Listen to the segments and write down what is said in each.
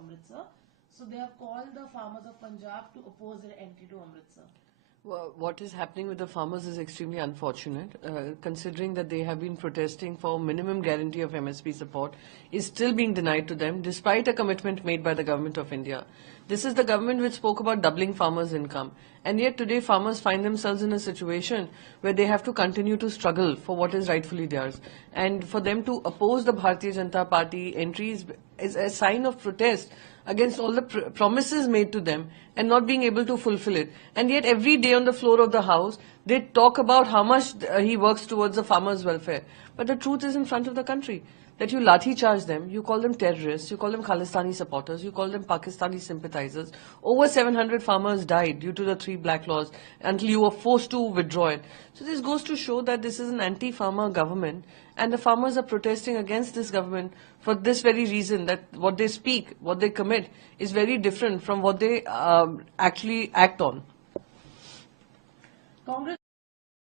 Amritsar. So they have called the farmers of Punjab to oppose their entry to Amritsar. Well, what is happening with the farmers is extremely unfortunate, considering that they have been protesting for minimum guarantee of MSP support is still being denied to them despite a commitment made by the government of India. This is the government which spoke about doubling farmers' income, and yet today farmers find themselves in a situation where they have to continue to struggle for what is rightfully theirs. And for them to oppose the Bharatiya Janata Party entries is a sign of protest against all the promises made to them and not being able to fulfill it. And yet every day on the floor of the House, they talk about how much he works towards the farmers' welfare. But the truth is in front of the country, that you lathi charge them, you call them terrorists, you call them Khalistani supporters, you call them Pakistani sympathizers. Over 700 farmers died due to the 3 black laws until you were forced to withdraw it. So this goes to show that this is an anti-farmer government, and the farmers are protesting against this government for this very reason, that what they speak, what they commit is very different from what they actually act on. Congress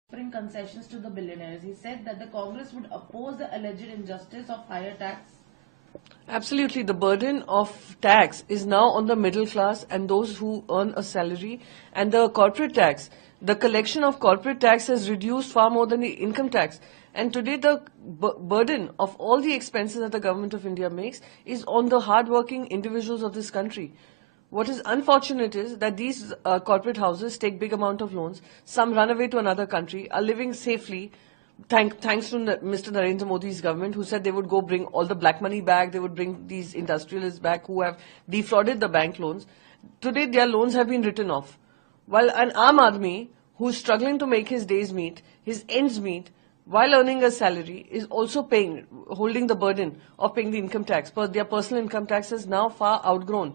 offering concessions to the billionaires. He said that the Congress would oppose the alleged injustice of higher tax. Absolutely. The burden of tax is now on the middle class and those who earn a salary, and the corporate tax. The collection of corporate tax has reduced far more than the income tax. And today the burden of all the expenses that the government of India makes is on the hard-working individuals of this country. What is unfortunate is that these corporate houses take big amount of loans, some run away to another country, are living safely, thanks to Mr. Narendra Modi's government, who said they would go bring all the black money back, they would bring these industrialists back who have defrauded the bank loans. Today their loans have been written off. While an Aam Aadmi, who is struggling to make his days meet, his ends meet, while earning a salary, is also holding the burden of paying the income tax. But their personal income tax has now far outgrown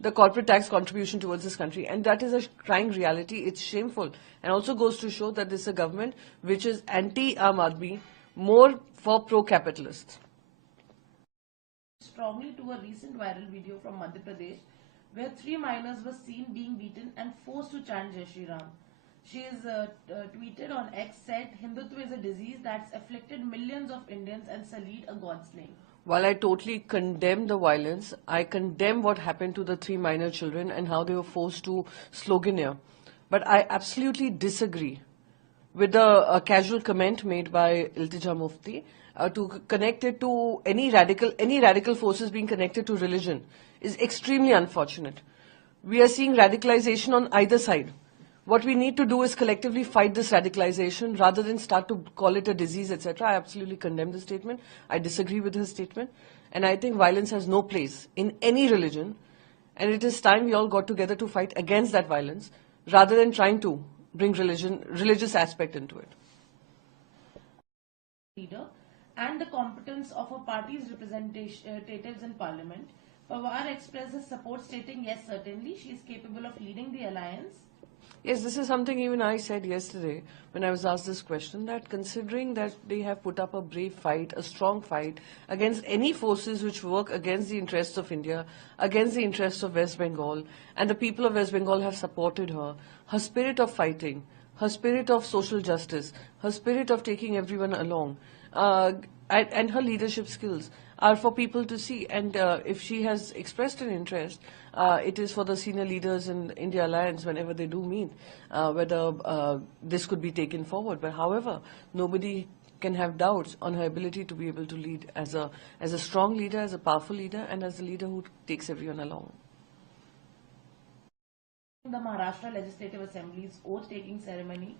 the corporate tax contribution towards this country. And that is a crying reality. It's shameful. And also goes to show that this is a government which is anti-Aam Aadmi, more for pro-capitalists. Strongly to a recent viral video from Madhya Pradesh, where 3 minors were seen being beaten and forced to chant Jai Shri Ram. She is tweeted on X, said, Hindutva is a disease that's afflicted millions of Indians and Salid a God's name. While I totally condemn the violence, I condemn what happened to the 3 minor children and how they were forced to sloganeer. But I absolutely disagree with the casual comment made by Iltija Mufti to connect it to any radical forces being connected to religion is extremely unfortunate. We are seeing radicalization on either side. What we need to do is collectively fight this radicalization rather than start to call it a disease, etc. I absolutely condemn the statement. I disagree with his statement. And I think violence has no place in any religion. And it is time we all got together to fight against that violence rather than trying to bring religious aspect into it. Leader and the competence of a party's representatives in parliament, Pawar expressed his support, stating, yes, certainly, she is capable of leading the alliance. Yes, this is something even I said yesterday when I was asked this question, that considering that they have put up a brave fight, a strong fight against any forces which work against the interests of India, against the interests of West Bengal, and the people of West Bengal have supported her, her spirit of fighting, her spirit of social justice, her spirit of taking everyone along, and her leadership skills are for people to see. And if she has expressed an interest, it is for the senior leaders in India Alliance, whenever they do meet, whether this could be taken forward. But however, nobody can have doubts on her ability to be able to lead as a strong leader, as a powerful leader, and as a leader who takes everyone along. The Maharashtra Legislative Assembly's oath-taking ceremony,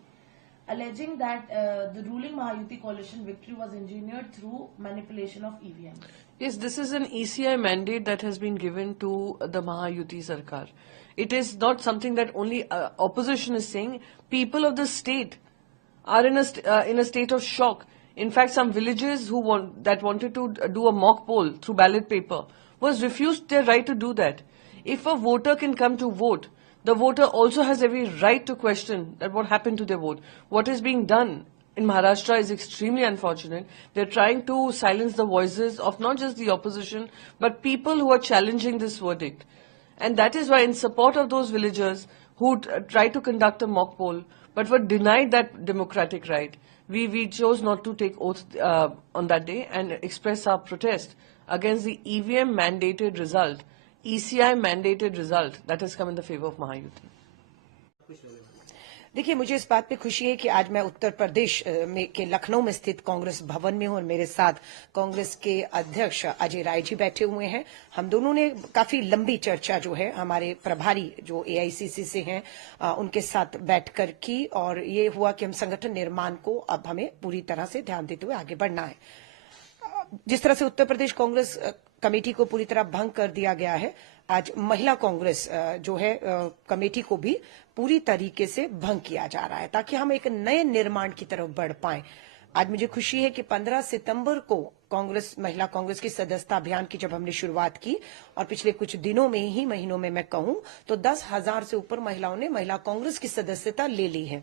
alleging that the ruling Mahayuti coalition victory was engineered through manipulation of EVM. Yes, this is an ECI mandate that has been given to the Mahayuti Sarkar. It is not something that only opposition is saying. People of the state are in a state of shock. In fact, some villages that wanted to do a mock poll through ballot paper was refused their right to do that. If a voter can come to vote, the voter also has every right to question that what happened to their vote. What is being done in Maharashtra is extremely unfortunate. They're trying to silence the voices of not just the opposition, but people who are challenging this verdict. And that is why, in support of those villagers who tried to conduct a mock poll, but were denied that democratic right, we chose not to take oath on that day and express our protest against the EVM mandated result. ECI mandated result that has come in the favor of Mahayuti. देखिए, मुझे इस बात पे खुशी है कि आज मैं उत्तर प्रदेश में के लखनऊ में स्थित कांग्रेस भवन में हूं और मेरे साथ कांग्रेस के अध्यक्ष अजय राय जी बैठे हुए हैं। हम दोनों ने काफी लंबी चर्चा जो है हमारे प्रभारी जो AICC से हैं उनके साथ बैठकर की और ये हुआ कि हम संगठन निर्माण को अब हमें पूरी तरह से ध्यान देते हुए आगे बढ़ना है। जिस तरह से उत्तर प्रदेश कांग्रेस कमेटी को पूरी तरह भंग कर दिया गया है, आज महिला कांग्रेस जो है कमेटी को भी पूरी तरीके से भंग किया जा रहा है ताकि हम एक नए निर्माण की तरफ बढ़ पाएं। आज मुझे खुशी है कि 15 सितंबर को महिला कांग्रेस की सदस्यता अभियान की जब हमने शुरुआत की और पिछले कुछ दिनों में ही महीनों में मैं कहूं तो 10,000 से ऊपर महिलाओं ने महिला कांग्रेस की सदस्यता ले ली है।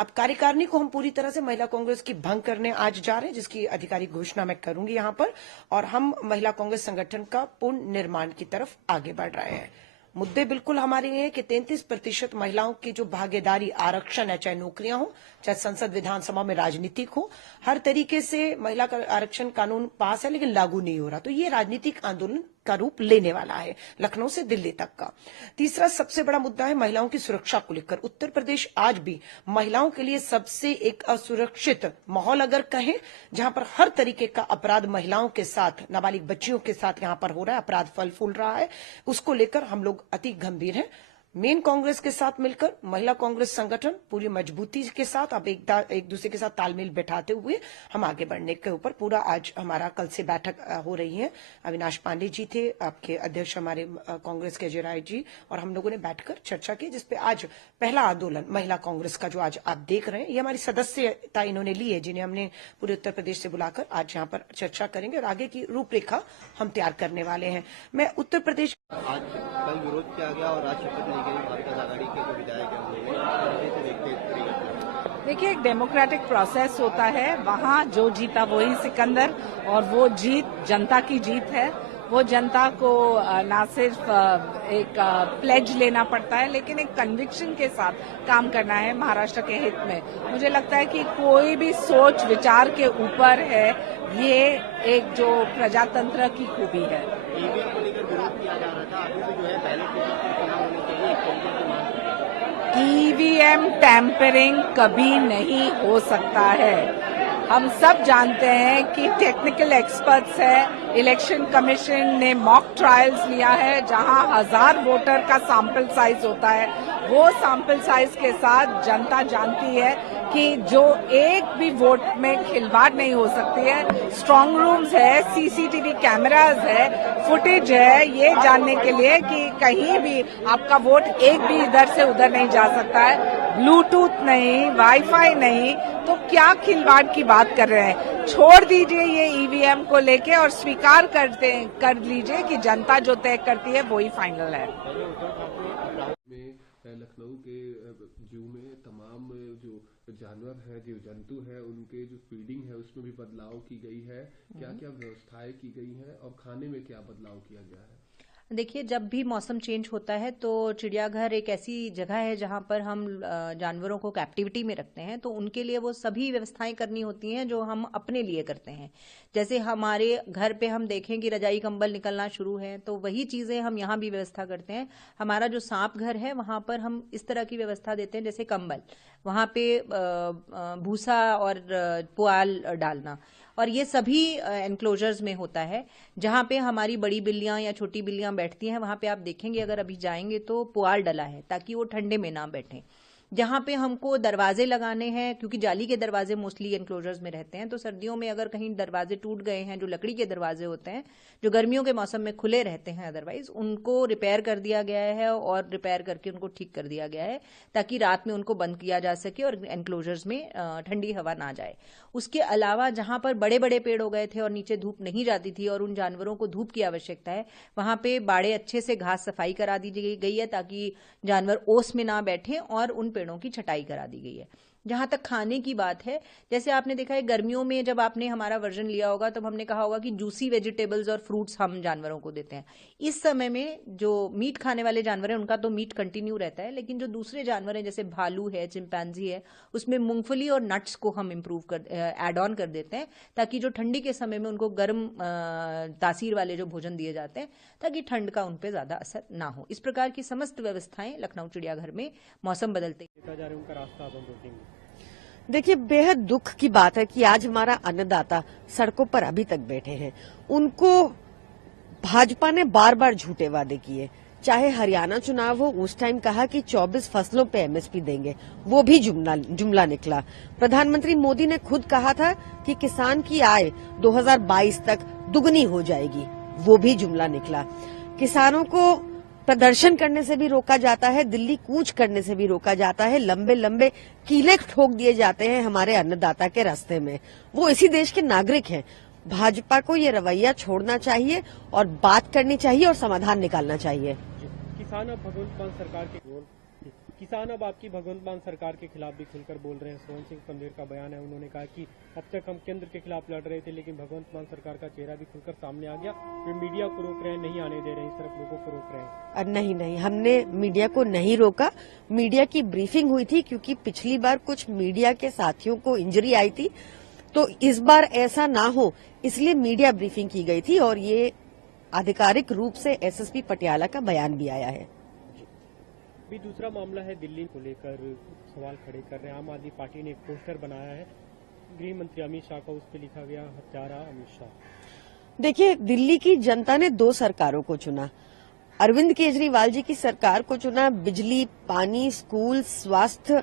अब कार्यकारिणी को हम पूरी तरह से महिला कांग्रेस की भंग करने आज जा रहे हैं, जिसकी आधिकारिक घोषणा मैं करूंगी यहां पर, और हम महिला कांग्रेस संगठन का पूर्ण निर्माण की तरफ आगे बढ़ रहे हैं। मुद्दे बिल्कुल हमारे ये हैं कि 33% महिलाओं की जो भागीदारी आरक्षण है, चाहे नौकरियां हो, चाहे संसद विधानसभा में राजनीतिक हो, हर तरीके से महिला का आरक्षण कानून पास है लेकिन लागू नहीं हो रहा। तो ये राजनीतिक आंदोलन का रूप लेने वाला है लखनऊ से दिल्ली तक का। तीसरा सबसे बड़ा मुद्दा है महिलाओं की सुरक्षा को लेकर। उत्तर प्रदेश आज भी महिलाओं के लिए सबसे एक असुरक्षित माहौल अगर कहें, जहां पर हर तरीके का अपराध महिलाओं के साथ, नाबालिग बच्चियों के साथ यहां पर हो रहा है, अपराध फल फूल रहा है, उसको लेकर हम लोग अति गंभीर हैं। मेन कांग्रेस के साथ मिलकर महिला कांग्रेस संगठन पूरी मजबूती के साथ अब एक दूसरे के साथ तालमेल बैठाते हुए हम आगे बढ़ने के ऊपर पूरा आज हमारा कल से बैठक हो रही है। अविनाश पांडे जी थे, आपके अध्यक्ष हमारे कांग्रेस के अजय राय जी, और हम लोगों ने बैठकर चर्चा की, जिसपे आज पहला आंदोलन महिला कांग्रेस का जो आज आप देख रहे हैं, ये हमारी सदस्यता इन्होंने ली है, जिन्हें हमने पूरे उत्तर प्रदेश से बुलाकर आज यहाँ पर चर्चा करेंगे और आगे की रूपरेखा हम तैयार करने वाले हैं। मैं उत्तर प्रदेश आज कल विरोध किया गया और आज शपथ ली गई भारत आघाड़ी के जो विधायक हैं। देखिए, एक डेमोक्रेटिक प्रोसेस होता है, वहाँ जो जीता वही सिकंदर, और वो जीत जनता की जीत है। वो जनता को ना सिर्फ एक प्लेज लेना पड़ता है लेकिन एक कन्विक्शन के साथ काम करना है महाराष्ट्र के हित में। मुझे लगता है कि कोई भी सोच विचार के ऊपर है, ये एक जो प्रजातंत्र की खूबी है। ईवीएम को लेकर विरोध किया जा रहा था, अभी भी जो है बैलेट पेपर पर चुनाव होने के लिए एक तरीके की मांग। ईवीएम टैंपरिंग कभी नहीं हो सकता है। हम सब जानते हैं कि टेक्निकल एक्सपर्ट्स है, इलेक्शन कमीशन ने मॉक ट्रायल्स लिया है जहां 1000 वोटर का सैंपल साइज होता है। वो सैंपल साइज के साथ जनता जानती है कि जो एक भी वोट में खिलवाड़ नहीं हो सकती है। स्ट्रांग रूम्स है, सीसीटीवी कैमरास है, फुटेज है, ये जानने के लिए कि कहीं भी आपका वोट एक भी इधर से उधर नहीं जा सकता है। ब्लूटूथ नहीं, वाईफाई नहीं, तो क्या खिलवाड़ की बात कर रहे हैं। छोड़ दीजिए ये ईवीएम को लेके और स्वीकार कर लीजिए कि जनता जो तय करती है वही फाइनल है। लखनऊ के जू में तमाम जो जानवर हैं, जीव जंतु हैं, उनके जो फीडिंग है उसमें भी बदलाव की गई है। क्या क्या व्यवस्थाएं की गई हैं और खाने में क्या बदलाव किया गया है? देखिए, जब भी मौसम चेंज होता है तो चिड़ियाघर एक ऐसी जगह है जहां पर हम जानवरों को कैप्टिविटी में रखते हैं, तो उनके लिए वो सभी व्यवस्थाएं करनी होती हैं जो हम अपने लिए करते हैं। जैसे हमारे घर पे हम देखें कि रजाई कंबल निकलना शुरू है, तो वही चीजें हम यहाँ भी व्यवस्था करते हैं। हमारा जो सांप घर है वहां पर हम इस तरह की व्यवस्था देते हैं, जैसे कंबल, वहां पे भूसा और पुआल डालना, और ये सभी एनक्लोजर्स में होता है। जहां पे हमारी बड़ी बिल्लियां या छोटी बिल्लियां बैठती हैं वहां पे आप देखेंगे, अगर अभी जाएंगे तो पुआल डला है ताकि वो ठंडे में ना बैठें। जहां पे हमको दरवाजे लगाने हैं, क्योंकि जाली के दरवाजे मोस्टली एनक्लोजर्स में रहते हैं, तो सर्दियों में अगर कहीं दरवाजे टूट गए हैं, जो लकड़ी के दरवाजे होते हैं जो गर्मियों के मौसम में खुले रहते हैं, अदरवाइज उनको रिपेयर कर दिया गया है और रिपेयर करके उनको ठीक कर दिया गया है ताकि रात में उनको बंद किया जा सके और एनक्लोजर्स में ठंडी हवा ना जाए। उसके अलावा जहां पर बड़े बड़े पेड़ हो गए थे और नीचे धूप नहीं जाती थी और उन जानवरों को धूप की आवश्यकता है, वहां पे बाड़े अच्छे से घास सफाई करा दी गई है ताकि जानवर ओस में ना बैठे, और उन पेड़ों की छटाई करा दी गई है। जहां तक खाने की बात है, जैसे आपने देखा है गर्मियों में जब आपने हमारा वर्जन लिया होगा तब हमने कहा होगा कि जूसी वेजिटेबल्स और फ्रूट्स हम जानवरों को देते हैं। इस समय में जो मीट खाने वाले जानवर हैं उनका तो मीट कंटिन्यू रहता है, लेकिन जो दूसरे जानवर हैं जैसे भालू है, चिंपैंजी है, उसमें मूंगफली और नट्स को हम ऐड ऑन कर देते हैं, ताकि जो ठंडी के समय में उनको गर्म तासीर वाले जो भोजन दिए जाते हैं ताकि ठंड का उन पर ज्यादा असर ना हो। इस प्रकार की समस्त व्यवस्थाएं लखनऊ चिड़ियाघर में मौसम बदलते उनका रास्ता बंद रोकेंगे। देखिए, बेहद दुख की बात है कि आज हमारा अन्नदाता सड़कों पर अभी तक बैठे हैं। उनको भाजपा ने बार बार झूठे वादे किए। चाहे हरियाणा चुनाव हो, उस टाइम कहा कि 24 फसलों पे एमएसपी देंगे, वो भी जुमला निकला। प्रधानमंत्री मोदी ने खुद कहा था कि किसान की आय 2022 तक दुगनी हो जाएगी, वो भी जुमला निकला। किसानों को प्रदर्शन करने से भी रोका जाता है, दिल्ली कूच करने से भी रोका जाता है, लंबे लंबे कीले ठोक दिए जाते हैं हमारे अन्नदाता के रास्ते में। वो इसी देश के नागरिक हैं। भाजपा को ये रवैया छोड़ना चाहिए और बात करनी चाहिए और समाधान निकालना चाहिए। किसान अब आपकी भगवंत मान सरकार के खिलाफ भी खुलकर बोल रहे हैं। सोहन सिंह पंदेर का बयान है, उन्होंने कहा कि अब तक हम केंद्र के खिलाफ लड़ रहे थे, लेकिन भगवंत मान सरकार का चेहरा भी खुलकर सामने आ गया। वे मीडिया को रोक रहे हैं, नहीं आने दे रहे हैं, सिर्फ लोगों को रोक रहे हैं। नहीं, हमने मीडिया को नहीं रोका। मीडिया की ब्रीफिंग हुई थी, क्योंकि पिछली बार कुछ मीडिया के साथियों को इंजरी आई थी, तो इस बार ऐसा ना हो इसलिए मीडिया ब्रीफिंग की गई थी और ये आधिकारिक रूप से एसएसपी पटियाला का बयान भी आया है। भी दूसरा मामला है, दिल्ली को लेकर सवाल खड़े कर रहे हैं। आम आदमी पार्टी ने एक पोस्टर बनाया है, गृह मंत्री अमित शाह का, उस पर लिखा गया हत्यारा अमित शाह। देखिए, दिल्ली की जनता ने 2 सरकारों को चुना। अरविंद केजरीवाल जी की सरकार को चुना बिजली, पानी, स्कूल, स्वास्थ्य,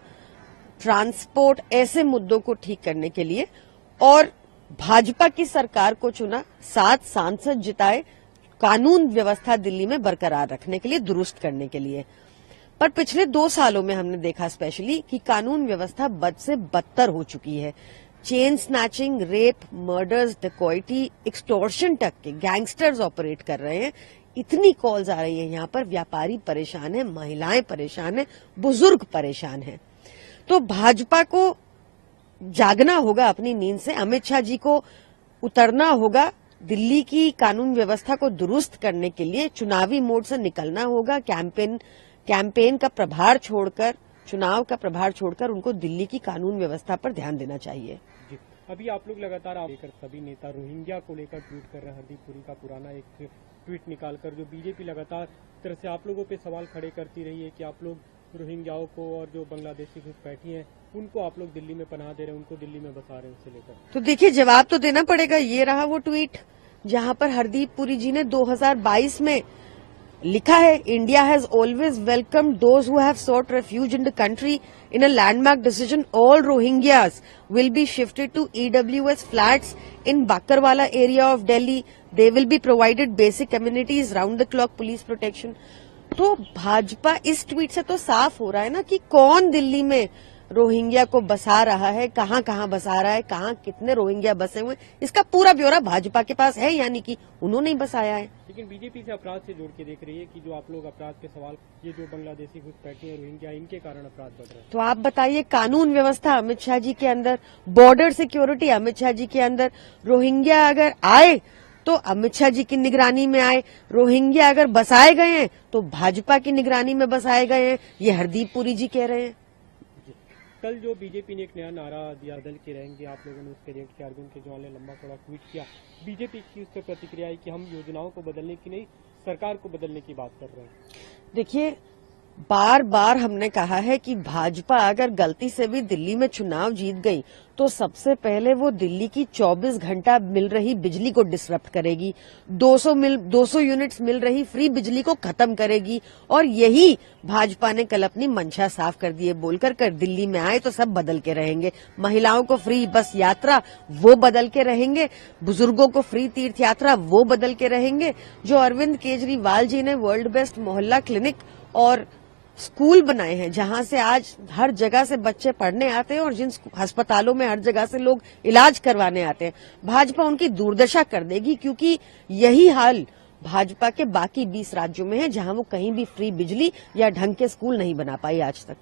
ट्रांसपोर्ट, ऐसे मुद्दों को ठीक करने के लिए, और भाजपा की सरकार को चुना 7 सांसद जिताए कानून व्यवस्था दिल्ली में बरकरार रखने के लिए, दुरुस्त करने के लिए। पर पिछले 2 सालों में हमने देखा स्पेशली कि कानून व्यवस्था बद से बदतर हो चुकी है। चेन स्नैचिंग, रेप, मर्डर्स, डकैती, एक्सटॉर्शन तक के गैंगस्टर्स ऑपरेट कर रहे हैं। इतनी कॉल्स आ रही है, यहाँ पर व्यापारी परेशान है, महिलाएं परेशान है, बुजुर्ग परेशान है। तो भाजपा को जागना होगा अपनी नींद से। अमित शाह जी को उतरना होगा, दिल्ली की कानून व्यवस्था को दुरुस्त करने के लिए चुनावी मोड से निकलना होगा। कैंपेन का प्रभार छोड़कर, चुनाव का प्रभार छोड़कर उनको दिल्ली की कानून व्यवस्था पर ध्यान देना चाहिए। अभी आप लोग लगातार लेकर सभी नेता रोहिंग्या को लेकर ट्वीट कर रहे हैं। हरदीप पुरी का पुराना एक ट्वीट निकालकर, जो बीजेपी लगातार तरह से आप लोगों पे सवाल खड़े करती रही है कि आप लोग रोहिंग्याओं को और जो बांग्लादेशी घुसपैठी हैं उनको आप लोग दिल्ली में पनाह दे रहे हैं, उनको दिल्ली में बसा रहे हैं, उससे लेकर। तो देखिए, जवाब तो देना पड़ेगा। ये रहा वो ट्वीट जहां पर हरदीप पुरी जी ने 2022 में लिखा है, India has always welcomed those who have sought refuge in the country. In a landmark decision, all Rohingyas will be shifted to EWS flats in Bakarwala area of Delhi. They will be provided basic amenities, round the clock police protection. तो भाजपा इस tweet से तो साफ हो रहा है ना कि कौन दिल्ली में रोहिंग्या को बसा रहा है, कहां कहां बसा रहा है, कहां कितने रोहिंग्या बसे हुए, इसका पूरा ब्यौरा भाजपा के पास है, यानी कि उन्होंने ही बसाया है। लेकिन बीजेपी से अपराध से जोड़ के देख रही है कि जो आप लोग अपराध के सवाल, ये जो बांग्लादेशी घुसपैठी है रोहिंग्या, इनके कारण अपराध बढ़ रहे हैं। तो आप बताइए, कानून व्यवस्था अमित शाह जी के अंदर, बॉर्डर सिक्योरिटी अमित शाह जी के अंदर, रोहिंग्या अगर आए तो अमित शाह जी की निगरानी में आए, रोहिंग्या अगर बसाए गए हैं तो भाजपा की निगरानी में बसाए गए हैं, ये हरदीप पुरी जी कह रहे हैं। कल जो बीजेपी ने एक नया नारा दिया, बदल के रहेंगे, आप लोगों ने उस पर रिएक्ट किया। अरविंद केजरीवाल ने लंबा चौड़ा ट्वीट किया। बीजेपी की उस पर प्रतिक्रिया आई कि हम योजनाओं को बदलने की नहीं, सरकार को बदलने की बात कर रहे हैं। देखिए, बार बार हमने कहा है कि भाजपा अगर गलती से भी दिल्ली में चुनाव जीत गई तो सबसे पहले वो दिल्ली की 24 घंटा मिल रही बिजली को डिसरप्ट करेगी, 200 यूनिट्स मिल रही फ्री बिजली को खत्म करेगी। और यही भाजपा ने कल अपनी मंशा साफ कर दी है, बोलकर कर दिल्ली में आए तो सब बदल के रहेंगे। महिलाओं को फ्री बस यात्रा, वो बदल के रहेंगे। बुजुर्गों को फ्री तीर्थ यात्रा, वो बदल के रहेंगे। जो अरविंद केजरीवाल जी ने वर्ल्ड बेस्ट मोहल्ला क्लिनिक और स्कूल बनाए हैं, जहां से आज हर जगह से बच्चे पढ़ने आते हैं और जिन अस्पतालों में हर जगह से लोग इलाज करवाने आते हैं, भाजपा उनकी दुर्दशा कर देगी। क्योंकि यही हाल भाजपा के बाकी 20 राज्यों में है, जहां वो कहीं भी फ्री बिजली या ढंग के स्कूल नहीं बना पाई आज तक।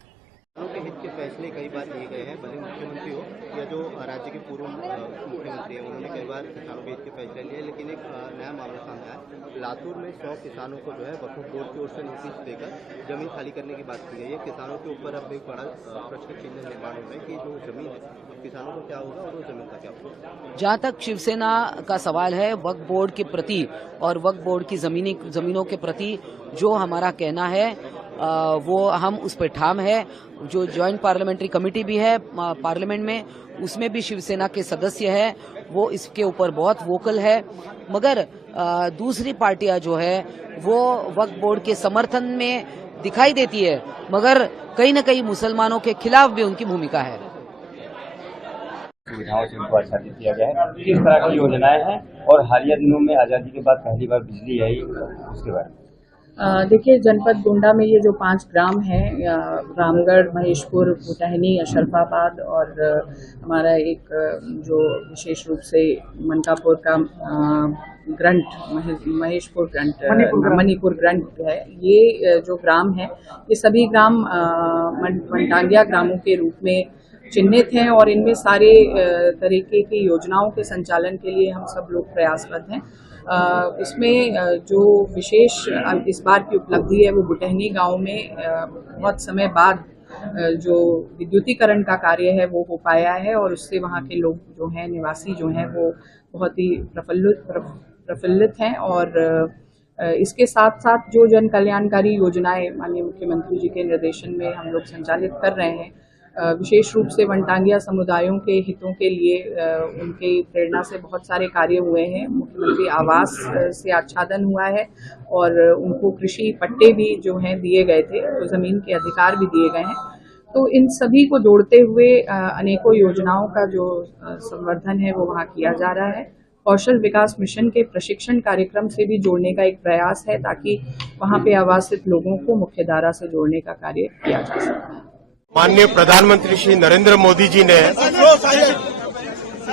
किसानों के हित के फैसले कई बार लिए गए हैं, भले मुख्यमंत्री हो या जो राज्य के पूर्व मुख्यमंत्री हैं, उन्होंने कई बार किसानों के हित के फैसले लिए, लेकिन एक नया मामला सामने आया। लातूर में 100 किसानों को जो है वक्फ बोर्ड की ओर से नोटिस देकर जमीन खाली करने की बात की गई है। किसानों के ऊपर अब एक बड़ा प्रश्न चिन्ह निर्माण हो रहा है कि जो जमीन है किसानों को क्या होगा और वो जमीन का क्या होगा। जहाँ तक शिवसेना का सवाल है वक्फ बोर्ड के प्रति और वक्फ बोर्ड की जमीनों के प्रति जो हमारा कहना है वो हम उस पर ठाम है। जो ज्वाइंट पार्लियामेंट्री कमेटी भी है पार्लियामेंट में, उसमें भी शिवसेना के सदस्य है, वो इसके ऊपर बहुत वोकल है। मगर दूसरी पार्टियां जो है वो वक्फ बोर्ड के समर्थन में दिखाई देती है, मगर कहीं न कहीं मुसलमानों के खिलाफ भी उनकी भूमिका है। सुविधाओं से उनको आच्छादित किया गया है, किस तरह की योजनाएं हैं और हालिया दिनों में आजादी के बाद पहली बार बिजली आई, उसके बारे में। देखिए, जनपद गोंडा में ये जो 5 ग्राम हैं, रामगढ़, महेशपुर, बुटहनी, अशरफाबाद और हमारा एक जो विशेष रूप से मनकापुर का grunt, Maheshpur grunt, Manipur grunt है, ये जो ग्राम है ये सभी ग्राम वनटांगिया ग्रामों के रूप में चिन्हित हैं और इनमें सारे तरीके की योजनाओं के संचालन के लिए हम सब लोग प्रयासरत हैं। इसमें जो विशेष इस बार की उपलब्धि है वो बुटहनी गांव में बहुत समय बाद जो विद्युतीकरण का कार्य है वो हो पाया है और उससे वहाँ के लोग जो हैं, निवासी जो हैं, वो बहुत ही प्रफुल्लित हैं। और इसके साथ साथ जो जन कल्याणकारी योजनाएं माननीय मुख्यमंत्री जी के निर्देशन में हम लोग संचालित कर रहे हैं, विशेष रूप से वनटांगिया समुदायों के हितों के लिए उनके प्रेरणा से बहुत सारे कार्य हुए हैं। मुख्यमंत्री आवास से आच्छादन हुआ है और उनको कृषि पट्टे भी जो हैं दिए गए थे, तो ज़मीन के अधिकार भी दिए गए हैं। तो इन सभी को जोड़ते हुए अनेकों योजनाओं का जो संवर्धन है वो वहाँ किया जा रहा है। कौशल विकास मिशन के प्रशिक्षण कार्यक्रम से भी जोड़ने का एक प्रयास है ताकि वहाँ पे आवासित लोगों को मुख्यधारा से जोड़ने का कार्य किया जा सके। माननीय प्रधानमंत्री श्री नरेंद्र मोदी जी ने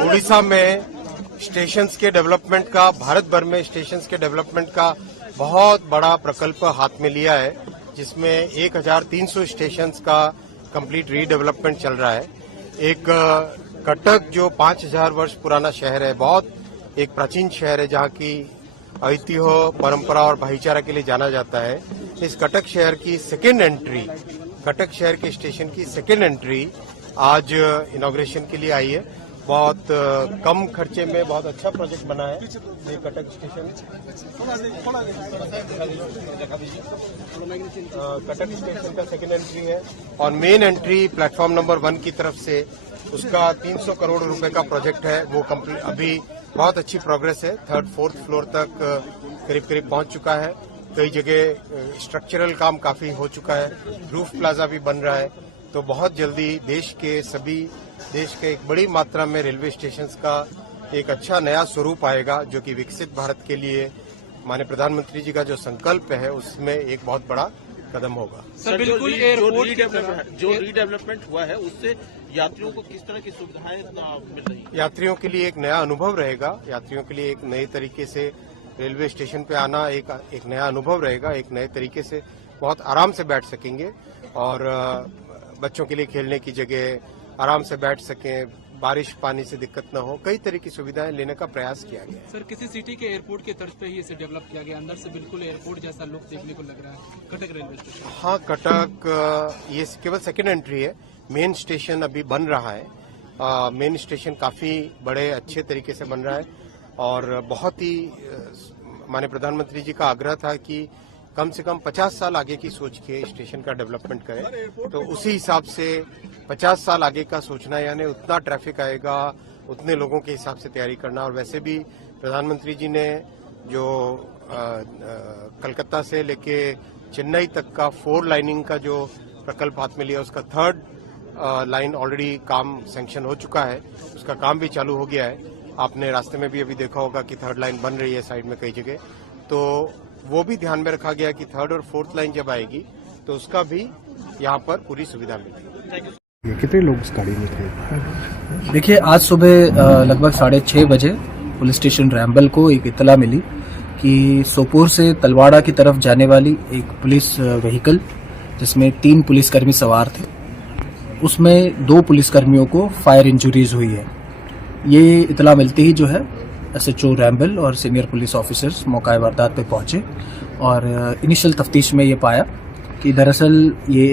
उड़ीसा में स्टेशंस के डेवलपमेंट का, भारत भर में स्टेशंस के डेवलपमेंट का बहुत बड़ा प्रकल्प हाथ में लिया है, जिसमें 1300 स्टेशंस का कंप्लीट रीडेवलपमेंट चल रहा है। एक कटक जो 5000 वर्ष पुराना शहर है, बहुत एक प्राचीन शहर है जहाँ की ऐतिह्य, परंपरा और भाईचारा के लिए जाना जाता है। इस कटक शहर की सेकेंड एंट्री, कटक शहर के स्टेशन की सेकेंड एंट्री आज इनॉग्रेशन के लिए आई है। बहुत कम खर्चे में बहुत अच्छा प्रोजेक्ट बना है ये कटक स्टेशन। कटक स्टेशन का सेकेंड एंट्री है और मेन एंट्री प्लेटफॉर्म नंबर 1 की तरफ से, उसका 300 करोड़ रुपए का प्रोजेक्ट है। वो कंप्लीट, अभी बहुत अच्छी प्रोग्रेस है, 3rd 4th फ्लोर तक करीब पहुंच चुका है। कई जगह स्ट्रक्चरल काम काफी हो चुका है, रूफ प्लाजा भी बन रहा है। तो बहुत जल्दी देश के एक बड़ी मात्रा में रेलवे स्टेशंस का एक अच्छा नया स्वरूप आएगा, जो कि विकसित भारत के लिए माननीय प्रधानमंत्री जी का जो संकल्प है उसमें एक बहुत बड़ा कदम होगा। सर, बिल्कुल जो रीडेवलपमेंट हुआ है उससे यात्रियों को किस तरह की सुविधाएं मिल रही है? यात्रियों के लिए एक नया अनुभव रहेगा, यात्रियों के लिए एक नए तरीके से रेलवे स्टेशन पे आना एक नया अनुभव रहेगा। एक नए तरीके से बहुत आराम से बैठ सकेंगे और बच्चों के लिए खेलने की जगह आराम से बैठ सकें, बारिश पानी से दिक्कत न हो, कई तरह की सुविधाएं लेने का प्रयास किया गया। सर, किसी सिटी के एयरपोर्ट के तर्ज पे ही इसे डेवलप किया गया, अंदर से बिल्कुल एयरपोर्ट जैसा लुक देखने को लग रहा है कटक रेलवे स्टेशन। हाँ, कटक ये केवल सेकेंड एंट्री है, मेन स्टेशन अभी बन रहा है। मेन स्टेशन काफी बड़े अच्छे तरीके से बन रहा है और बहुत ही माननीय प्रधानमंत्री जी का आग्रह था कि कम से कम 50 साल आगे की सोच के स्टेशन का डेवलपमेंट करें। तो उसी हिसाब से 50 साल आगे का सोचना, यानी उतना ट्रैफिक आएगा, उतने लोगों के हिसाब से तैयारी करना। और वैसे भी प्रधानमंत्री जी ने जो कलकत्ता से लेके चेन्नई तक का 4 लाइनिंग का जो प्रकल्प हाथ में लिया, उसका 3rd लाइन ऑलरेडी काम सैंक्शन हो चुका है, उसका काम भी चालू हो गया है। आपने रास्ते में भी अभी देखा होगा कि 3rd लाइन बन रही है साइड में कई जगह। तो वो भी ध्यान में रखा गया कि 3rd और 4th लाइन जब आएगी तो उसका भी यहाँ पर पूरी सुविधा मिलेगी। कितने लोग उस गाड़ी में थे? देखिए, आज सुबह लगभग 6:30 बजे पुलिस स्टेशन रैम्बल को एक इत्तला मिली कि सोपोर से तलवाड़ा की तरफ जाने वाली एक पुलिस व्हीकल, जिसमें 3 पुलिसकर्मी सवार थे, उसमें 2 पुलिसकर्मियों को फायर इंजरीज हुई है। ये इतला मिलते ही जो है SHO रैम्बल और सीनियर पुलिस ऑफिसर्स मौका वारदात पे पहुंचे और इनिशियल तफ्तीश में ये पाया कि दरअसल ये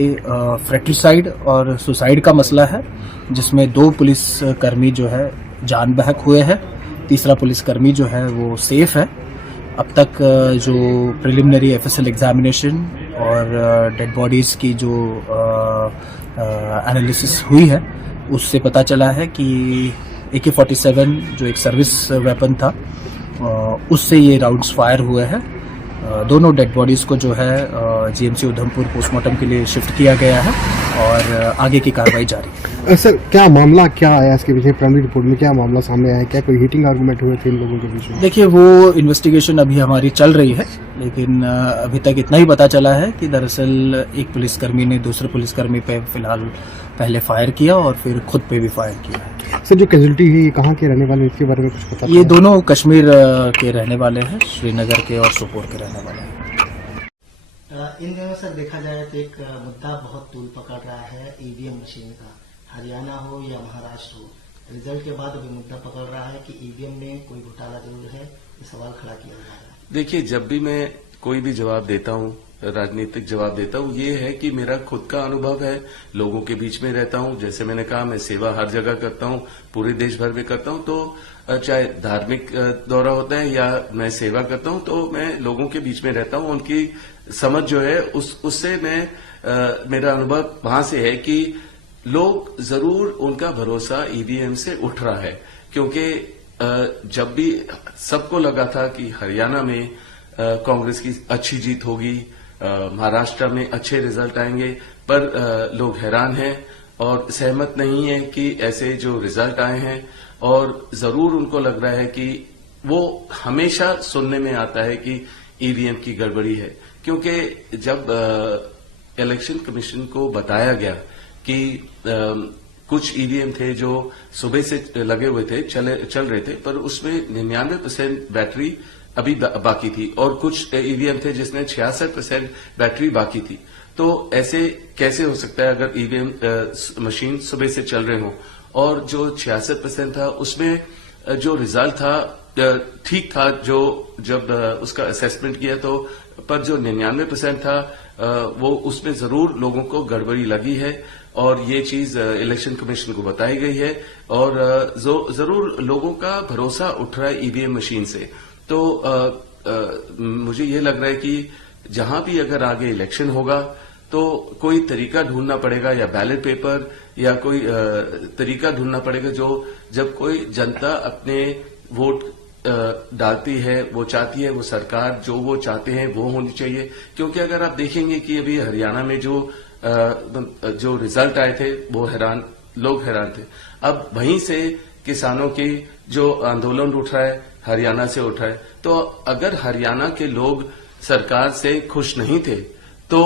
फ्रेट्रिसाइड और सुसाइड का मसला है, जिसमें 2 पुलिसकर्मी जो है जान बहक हुए हैं, तीसरा पुलिसकर्मी जो है वो सेफ है। अब तक जो प्रिलिमिनरी FSL एग्जामिनेशन और डेड बॉडीज़ की जो एनालिसिस हुई है उससे पता चला है कि AK-47 जो एक सर्विस वेपन था उससे ये राउंड्स फायर हुए हैं। दोनों डेड बॉडीज़ को जो है GMC उधमपुर पोस्टमार्टम के लिए शिफ्ट किया गया है और आगे की कार्रवाई जारी है। सर, क्या मामला क्या आया इसके पीछे? प्राइमरी रिपोर्ट में क्या मामला सामने आया? क्या कोई हीटिंग आर्गुमेंट हुए थे इन लोगों के बीच में? देखिए, वो इन्वेस्टिगेशन अभी हमारी चल रही है, लेकिन अभी तक इतना ही पता चला है कि दरअसल एक पुलिसकर्मी ने दूसरे पुलिसकर्मी पे फिलहाल पहले फायर किया और फिर खुद पे भी फायर किया। सर, जो कैजुअलिटी है ये कहाँ के रहने वाले, इसके बारे में कुछ पता? ये दोनों कश्मीर के रहने वाले हैं, श्रीनगर के और सोपोर के रहने वाले हैं। इन दिनों सर देखा जाए तो एक मुद्दा बहुत तूल पकड़ रहा है EVM मशीन का, हरियाणा हो या महाराष्ट्र हो, रिजल्ट के बाद अभी मुद्दा पकड़ रहा है कि EVM में कोई घोटाला जरूर है, ये सवाल खड़ा किया जा रहा है। देखिए, जब भी मैं कोई भी जवाब देता हूँ, राजनीतिक जवाब देता हूँ, ये है कि मेरा खुद का अनुभव है, लोगों के बीच में रहता हूँ। जैसे मैंने कहा, मैं सेवा हर जगह करता हूँ, पूरे देश भर में करता हूँ, तो चाहे धार्मिक दौरा होता है या मैं सेवा करता हूँ, तो मैं लोगों के बीच में रहता हूँ। उनकी समझ जो है उससे मैं मेरा अनुभव वहां से है कि लोग जरूर उनका भरोसा EVM से उठ रहा है, क्योंकि जब भी सबको लगा था कि हरियाणा में कांग्रेस की अच्छी जीत होगी, महाराष्ट्र में अच्छे रिजल्ट आएंगे, पर लोग हैरान हैं और सहमत नहीं है कि ऐसे जो रिजल्ट आए हैं। और जरूर उनको लग रहा है कि वो हमेशा सुनने में आता है कि EVM की गड़बड़ी है, क्योंकि जब इलेक्शन कमीशन को बताया गया कि कुछ EVM थे जो सुबह से लगे हुए थे, चल रहे थे, पर उसमें 99% बैटरी अभी बाकी थी और कुछ EVM थे जिसमें 66% बैटरी बाकी थी। तो ऐसे कैसे हो सकता है अगर EVM मशीन सुबह से चल रहे हो और जो 66% था उसमें जो रिजल्ट था ठीक था, जो जब उसका असेसमेंट किया तो, पर जो 99% था वो उसमें जरूर लोगों को गड़बड़ी लगी है और ये चीज इलेक्शन कमीशन को बताई गई है और जरूर लोगों का भरोसा उठ रहा है EVM मशीन से। तो मुझे ये लग रहा है कि जहां भी अगर आगे इलेक्शन होगा तो कोई तरीका ढूंढना पड़ेगा, या बैलेट पेपर या कोई तरीका ढूंढना पड़ेगा जो जब कोई जनता अपने वोट डालती है, वो चाहती है वो सरकार जो वो चाहते हैं वो होनी चाहिए। क्योंकि अगर आप देखेंगे कि अभी हरियाणा में जो रिजल्ट आए थे वो लोग हैरान थे। अब वहीं से किसानों की जो आंदोलन उठ रहा है हरियाणा से उठ रहा है, तो अगर हरियाणा के लोग सरकार से खुश नहीं थे तो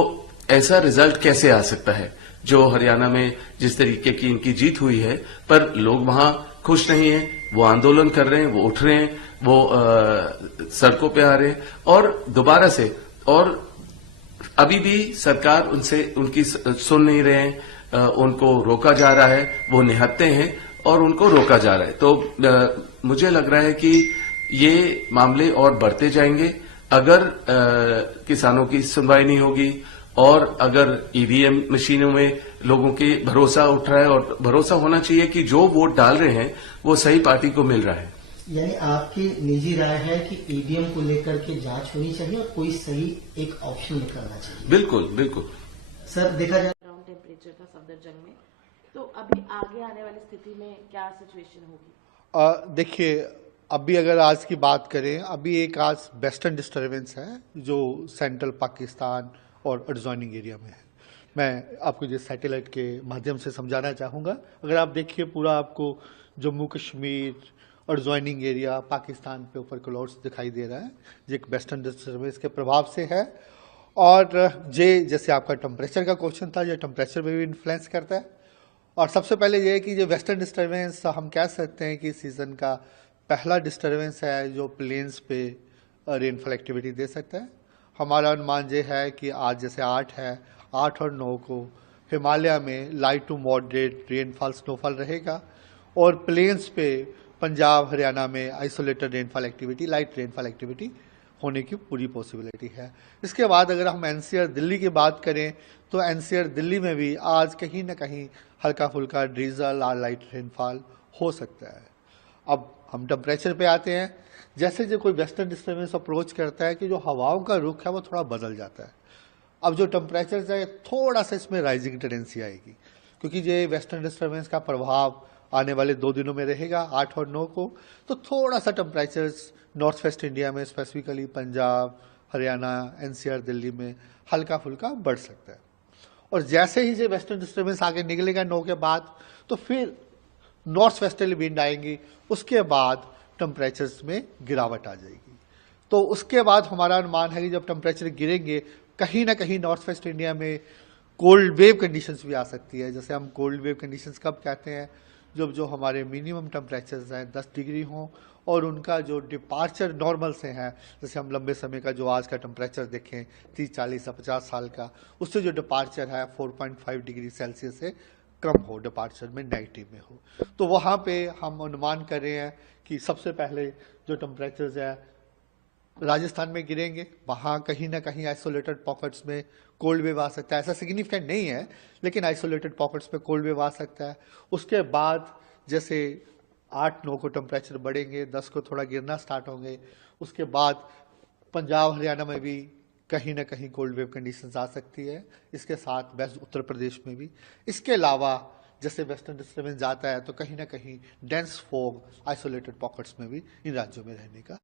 ऐसा रिजल्ट कैसे आ सकता है जो हरियाणा में जिस तरीके की इनकी जीत हुई है, पर लोग वहां खुश नहीं है, वो आंदोलन कर रहे हैं, वो उठ रहे हैं, वो सड़कों पे आ रहे हैं और दोबारा से, और अभी भी सरकार उनकी सुन नहीं रहे हैं, उनको रोका जा रहा है, वो निहत्ते हैं और उनको रोका जा रहा है। तो मुझे लग रहा है कि ये मामले और बढ़ते जाएंगे अगर किसानों की सुनवाई नहीं होगी और अगर EVM मशीनों में लोगों के भरोसा उठ रहा है, और भरोसा होना चाहिए कि जो वोट डाल रहे हैं वो सही पार्टी को मिल रहा है। यानी आपकी निजी राय है कि EVM को लेकर के जांच होनी चाहिए और कोई सही एक ऑप्शन निकालना चाहिए। बिल्कुल बिल्कुल सर, देखा जाए ग्राउंड टेम्परेचर था सफदरजंग में, तो अभी आगे आने वाली स्थिति में क्या सिचुएशन होगी? देखिए, अभी अगर आज की बात करें, अभी एक आज वेस्टर्न डिस्टर्बेंस है जो सेंट्रल पाकिस्तान और एडजॉइनिंग एरिया में है। मैं आपको जो सैटेलाइट के माध्यम से समझाना चाहूँगा, अगर आप देखिए पूरा आपको जम्मू कश्मीर और एडजॉइनिंग एरिया पाकिस्तान पे ऊपर क्लाउड्स दिखाई दे रहा है, जो एक वेस्टर्न डिस्टर्बेंस के प्रभाव से है। और जैसे आपका टेम्परेचर का क्वेश्चन था, ये टेम्परेचर में भी इन्फ्लुएंस करता है। और सबसे पहले ये है कि जो वेस्टर्न डिस्टर्बेंस हम कह सकते हैं कि सीज़न का पहला डिस्टर्बेंस है जो प्लेन्स पे रेनफॉल एक्टिविटी दे सकता है। हमारा अनुमान ये है कि आज जैसे 8 है, 8 और 9 को हिमालय में light to moderate rainfall snowfall रहेगा और प्लेन्स पे पंजाब हरियाणा में isolated rainfall activity light rainfall activity होने की पूरी पॉसिबिलिटी है। इसके बाद अगर हम एनसीआर दिल्ली की बात करें तो एनसीआर दिल्ली में भी आज कहीं ना कहीं हल्का फुल्का ड्रीजल और लाइट रेनफॉल हो सकता है। अब हम टेम्परेचर पे आते हैं। जैसे जो कोई वेस्टर्न डिस्टर्बेंस अप्रोच करता है कि जो हवाओं का रुख है वो थोड़ा बदल जाता है। अब जो टेम्परेचर है थोड़ा सा इसमें राइजिंग टेंडेंसी आएगी क्योंकि ये वेस्टर्न डिस्टर्बेंस का प्रभाव आने वाले 2 दिनों में रहेगा 8 और 9 को। तो थोड़ा सा टेम्परेचर्स नॉर्थ वेस्ट इंडिया में स्पेसिफिकली पंजाब हरियाणा एनसीआर दिल्ली में हल्का फुल्का बढ़ सकता है। और जैसे ही ये वेस्टर्न डिस्टर्बेंस आगे निकलेगा 9 के बाद तो फिर नॉर्थ वेस्टर्ली विंड आएंगी, उसके बाद टेम्परेचर्स में गिरावट आ जाएगी। तो उसके बाद हमारा अनुमान है कि जब टेम्परेचर गिरेंगे कहीं ना कहीं नॉर्थ वेस्ट इंडिया में कोल्ड वेव कंडीशंस भी आ सकती है। जैसे हम कोल्ड वेव कंडीशंस कब कहते हैं, जब जो हमारे मिनिमम टेम्परेचर्स हैं 10 डिग्री हों और उनका जो डिपार्चर नॉर्मल से है, जैसे हम लंबे समय का जो आज का टेम्परेचर देखें 30 40 या 50 साल का, उससे जो डिपार्चर है 4.5 डिग्री सेल्सियस से कम हो, डिपार्चर में नेगेटिव में हो। तो वहाँ पे हम अनुमान कर रहे हैं कि सबसे पहले जो टेम्परेचर्स है राजस्थान में गिरेंगे, वहाँ कहीं ना कहीं आइसोलेटेड पॉकेट्स में कोल्ड वेव आ सकता है। ऐसा सिग्निफिकेंट नहीं है लेकिन आइसोलेटेड पॉकेट्स में कोल्ड वेव आ सकता है। उसके बाद जैसे 8-9 को टेम्परेचर बढ़ेंगे, 10 को थोड़ा गिरना स्टार्ट होंगे। उसके बाद पंजाब हरियाणा में भी कहीं ना कहीं कोल्ड वेव कंडीशंस आ सकती है, इसके साथ वेस्ट उत्तर प्रदेश में भी। इसके अलावा जैसे वेस्टर्न डिस्टर्बेंस जाता है तो कहीं ना कहीं डेंस फॉग आइसोलेटेड पॉकेट्स में भी इन राज्यों में रहने का